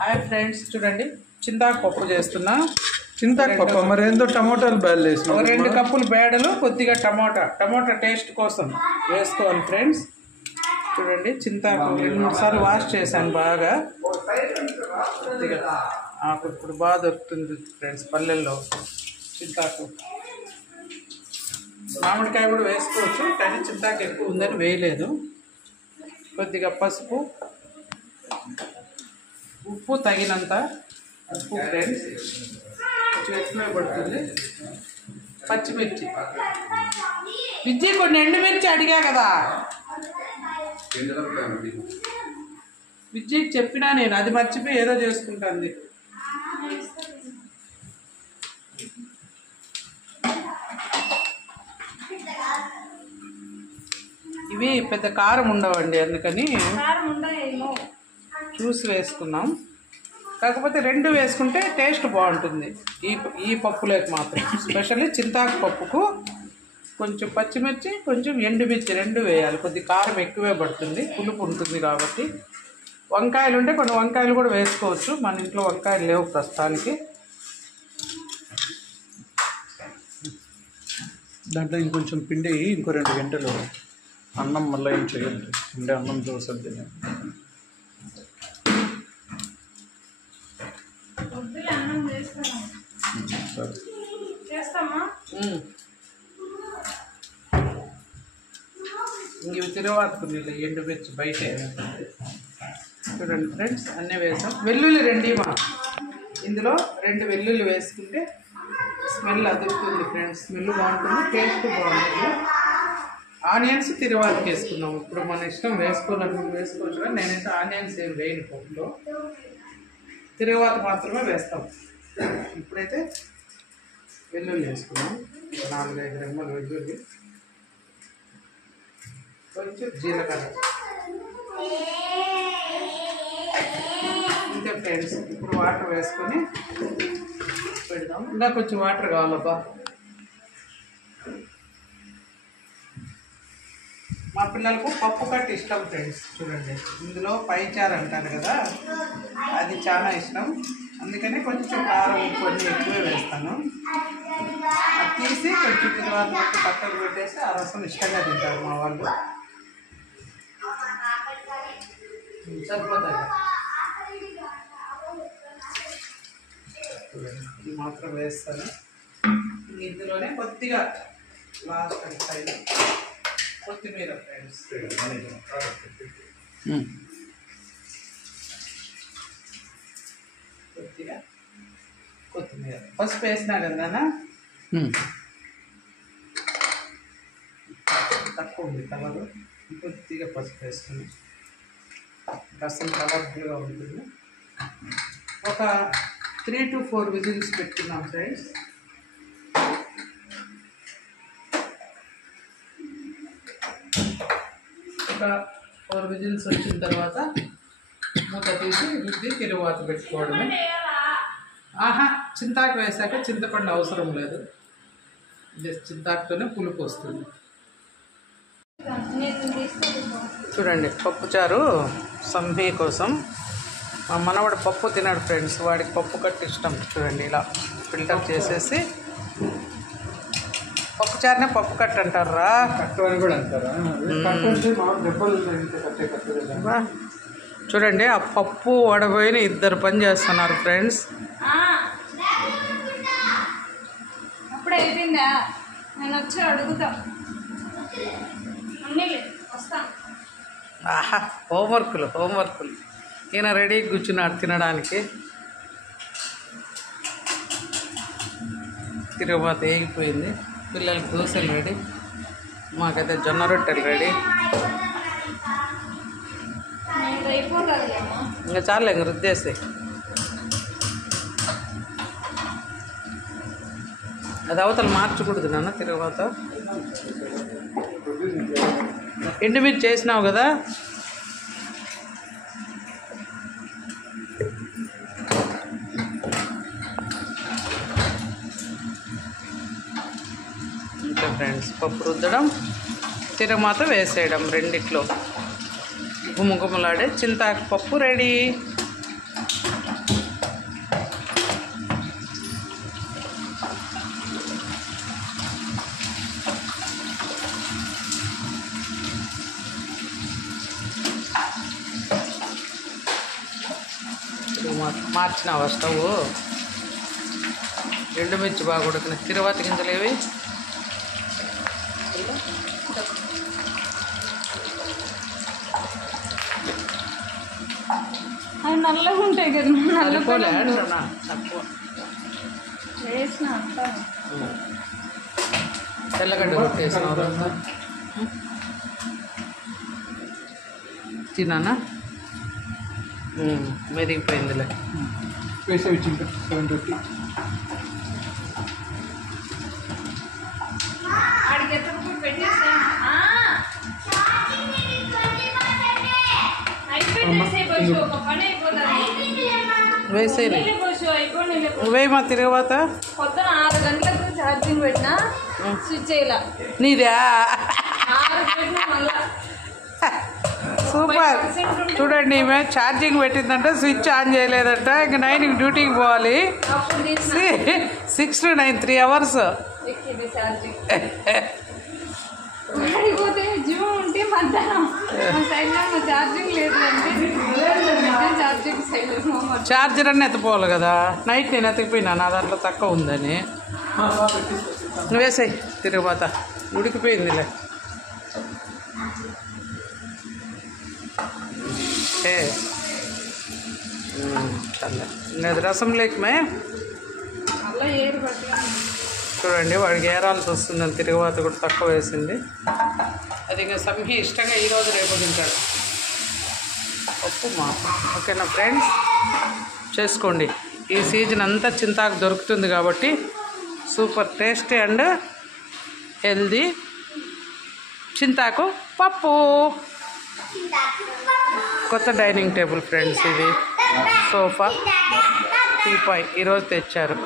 Hi friends, చూడండి చింతాకు పప్పు చేస్తున్నా. చింతాకు పప్పు మరి ఏందో టమోటాలు బేడలు వేసిన 2 కప్పులు బేడలు, కొద్దిగా టమోటా టేస్ట్ కోసం వేసుకోవాలి ఫ్రెండ్స్. చూడండి చింతాకు 2-3 సార్లు వాష్ చేశాను బాగా. కొద్దిగా ఆకు ఇప్పుడు బాగా దొరుకుతుంది ఫ్రెండ్స్ పల్లెల్లో చింతాకు. మామిడికాయ కూడా వేసుకోవచ్చు, కానీ చింతాకు ఎక్కువ ఉందని వేయలేదు. కొద్దిగా పసుపు, ఉప్పు తగినంత ఉప్పు ఫ్రెండ్స్, ఎక్కువ పడుతుంది. పచ్చిమిర్చి, విజయ్ కొన్ని ఎండుమిర్చి అడిగా కదా, విజయ్ చెప్పినా నేను, అది మర్చిపోయి ఏదో చేసుకుంటుంది. ఇవి పెద్ద కారం ఉండవండి, అందుకని చూసి వేసుకున్నాం. కాకపోతే 2 వేసుకుంటే టేస్ట్ బాగుంటుంది ఈ పప్పులోకి మాత్రం. స్పెషల్లీ చింతాకు పప్పుకు కొంచెం పచ్చిమిర్చి, కొంచెం ఎండుమిర్చి 2 వేయాలి. కొద్ది కారం ఎక్కువే పడుతుంది, పులుపు ఉంటుంది కాబట్టి. వంకాయలు ఉంటే కొన్ని వంకాయలు కూడా వేసుకోవచ్చు. మన ఇంట్లో వంకాయలు లేవు ప్రస్తుతానికి. దాంట్లో ఇంకొంచెం పిండి ఇంకో 2 గంటలు అన్నం మళ్ళీ ఏం చేయాలి, ఉండే అన్నం దోసద్ది. ఇవి తిరగవాతుకుని ఎండుమిర్చి బయట చూడండి ఫ్రెండ్స్, అన్నీ వేసాం. వెల్లుల్లి 2 ఇందులో 2 వెల్లుల్లి వేసుకుంటే స్మెల్ అదురుతుంది ఫ్రెండ్స్. స్మెల్ బాగుంటుంది, టేస్ట్ బాగుంటుంది. ఆనియన్స్ తిరగవాతకు వేసుకున్నాం. ఇప్పుడు మన ఇష్టం వేసుకోవాలని వేసుకోవచ్చు, కానీ నేనైతే ఆనియన్స్ ఏం వేయను పప్పులో, తిరగవాత మాత్రమే వేస్తాం. ఇప్పుడైతే వెల్లుల్లి వేసుకున్నాం, 4-5 రెమ్మలు వెల్లుల్లి, కొంచెం జీలకర్ర. ఇంతే ఫ్రెండ్స్. ఇప్పుడు వాటర్ వేసుకొని పెడదాం. ఇంకా కొంచెం వాటర్ కావాలబ్బా. మా పిల్లలకు పప్పు కట్టు ఇష్టం ఫ్రెండ్స్. చూడండి, ఇందులో పైచారు అంటారు కదా, అది చాలా ఇష్టం. అందుకని కొంచెం కారం కొన్ని ఎక్కువే వేస్తాను. అది తీసి కొంచెం తిరువాత పక్కకు పెట్టేసి ఆ రసం ఇష్టంగా తింటారు మా వాళ్ళు. సరిపోతుంది. ఇది మాత్రం వేస్తాను. ఇందులోనే కొద్దిగా లాస్ట్ సైడ్ కొత్తిమీర ఫ్రెండ్స్, కొద్దిగా కొత్తిమీర. పసుపు వేసినా కదా, తక్కువ ఉంది కలరు, కొద్దిగా పసుపు వేసుకుని రసం కలర్ఫుల్గా ఉంటుంది. ఒక 3 to 4 విజిల్స్ పెట్టుకున్నాం ఫ్రెండ్స్. ఒక 4 విజిల్స్ వచ్చిన తర్వాత మూత తీసి రుద్ది తిరువాత పెట్టుకోవడమే. చింతాకు వేసాక చింతపండు అవసరం లేదు, జస్ట్ చింతాకుతోనే పులుపు వస్తుంది. చూడండి, పప్పుచారు సంభీ కోసం. మా మనవాడు పప్పు తినాడు ఫ్రెండ్స్, వాడికి పప్పు కట్టు ఇష్టం. చూడండి, ఇలా ఫిల్టర్ చేసేసి పప్పుచారునే పప్పు కట్టు అంటారా, కట్టు అని కూడా అంటారా? చూడండి, ఆ పప్పు వడబోయిన 2 పని చేస్తున్నారు ఫ్రెండ్స్. అప్పుడు అయిపోయిందా? నేను వచ్చి అడుగుతా. హోంవర్కులు ఈయన రెడీ కూర్చున్నాడు తినడానికి. తిరుగుబాత వేగిపోయింది. పిల్లలకి దోశలు రెడీ, మాకైతే జొన్న రొట్టెలు రెడీ. ఇంకా చాలు, ఇంక రుద్దేసి. అది అవతల మార్చకూడదు నాన్న తిరుగుబాత. ఎండుమిర్చి చేసినావు కదా, ఇంకా ఫ్రెండ్స్ పప్పు రుద్దడం, తిరగమాత వేసేయడం, రెండిట్లో గుమగుమలాడే చింతాకు పప్పు రెడీ. మార్చినావా స్టవ్? ఎండుమిర్చి బాగా ఉడికినాయి. తిరువాతి గింజలు ఏవి? అవి నల్లగా ఉంటాయి కదా, సరిపోలే నల్లగా అంటున్నా, తక్కువ. వేసిన అంతా తెల్లగడ్డ కొట్టేసినావు తిన్నానా? మెదిగిపోయిందిలే. వేసవి ఇచ్చింది 7:30. ఆడికి ఎత్తకపోయి పెట్టేసా. అయిపోయింది, పశు ఒక పని అయిపోతుంది. వేసేది పశు అయిపోయింది. వేయమా తిరగవాత. పొద్దున 6 గంటలకు ఛార్జింగ్ పెట్టినా స్విచ్ అయ్యలా. నీదా? 6 పెట్టినా మళ్ళా సూపర్. చూడండి, ఈమె ఛార్జింగ్ పెట్టిందంటే స్విచ్ ఆన్ చేయలేదంట. ఇంక 9కి డ్యూటీకి పోవాలి. అప్పుడు తీసిన 6 to 9 3 hours. ఎక్కింది ఛార్జింగ్. పడిపోతే జిమ్ ఉంటే మధ్యాహ్నం మా సైడ్లో మా ఛార్జింగ్ లేదు అంటే ఛార్జింగ్ సైడ్ ఛార్జర్ అన్నీ ఎత్తిపోవాలి కదా. నైట్ నేను ఎత్తిపోయినా, నా దాంట్లో తక్కువ ఉందని. నువ్వు వేసాయి తిరుగుబాత. ఉడికిపోయిందిలే. చల్ల ఇంకా రసం లేకమే. అలా ఏరు పట్టి చూడండి, వాడికి ఏరాల్సి వస్తుందని తిరుగుబాత కూడా తక్కువ వేసింది. అది ఇంకా సంహి ఇష్టంగా ఈరోజు రేపు తింటాడు. ఉప్మా. ఓకేనా ఫ్రెండ్స్, చేసుకోండి. ఈ సీజన్ అంతా చింతాకు దొరుకుతుంది కాబట్టి సూపర్ టేస్టీ అండ్ హెల్దీ చింతాకు పప్పు. కొత్త డైనింగ్ టేబుల్ ఫ్రెండ్స్, ఇది సోఫా టీపాయ్ ఈరోజు తెచ్చారు.